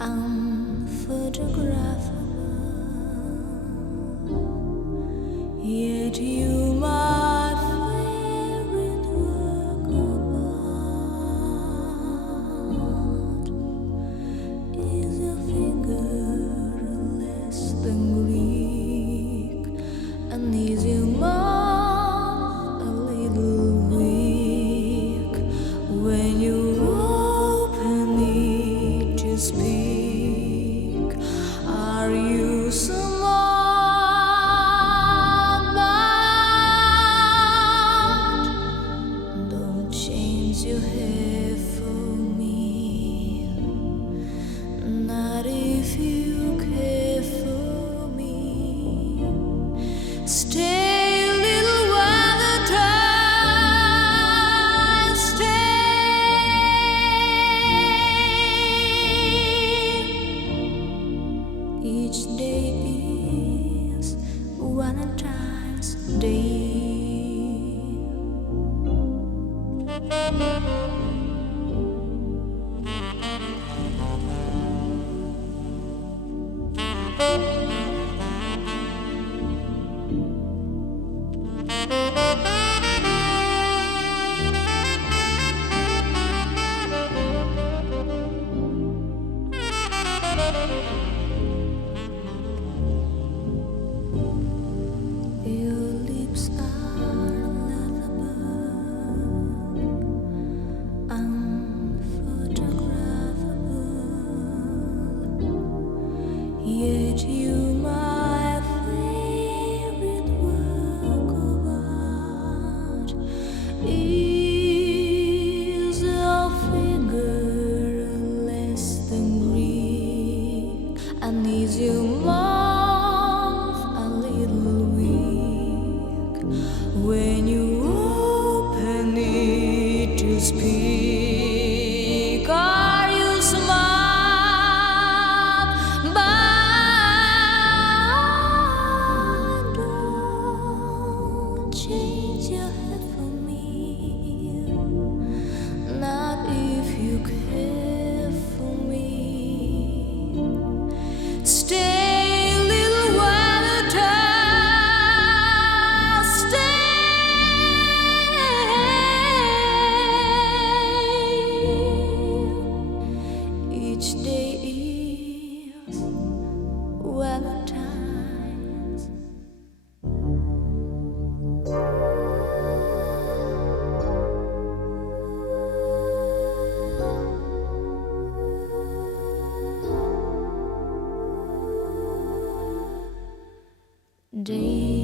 unphotographable, yet you my favorite work of art. Is your finger less than Greek, and is your mouth a little weak when you open it to speak? Are you someone bad? Don't change your hair for me, not if you care for me. Stay a little while the time, stay. Each day is Valentine's Day. Your lips are laughable, unphotographable, yet you my favorite work of art. Is your figure less than Greek, and is your mouth a little weak when you open it to speak? Are you smart? But don't change your head for me, not if you care for me. Stay a little while the time, stay. Each day is Valentine's. Day.